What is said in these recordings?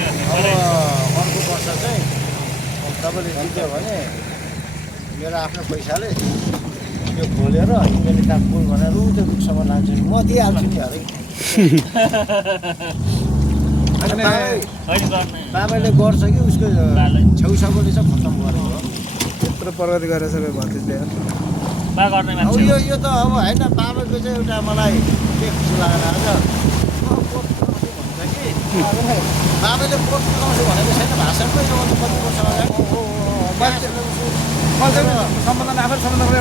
अर्को वर्ष चाहिँ तपाईँले जित्यो भने मेरो आफ्नो पैसाले यो खोलेर इन्डियन काठ पुल भनेर त्यो रुखसम्म लान्छु म दिइहाल्छु नि अरे बाबाले गर्छ कि उसको छेउछाउले चाहिँ खत्तम गरेको हो त्यत्रो प्रगति गरेर सबै भतिजले यो त अब होइन बाबाको चाहिँ एउटा मलाई के खुसी लागेर आज बाबाले कोट लगाउँछु भनेको छैन भाषणमै यो कति वर्ष अगाडि सम्बन्ध आफै सम्बन्ध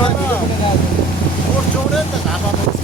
कोट जोड्यो नि त झापामा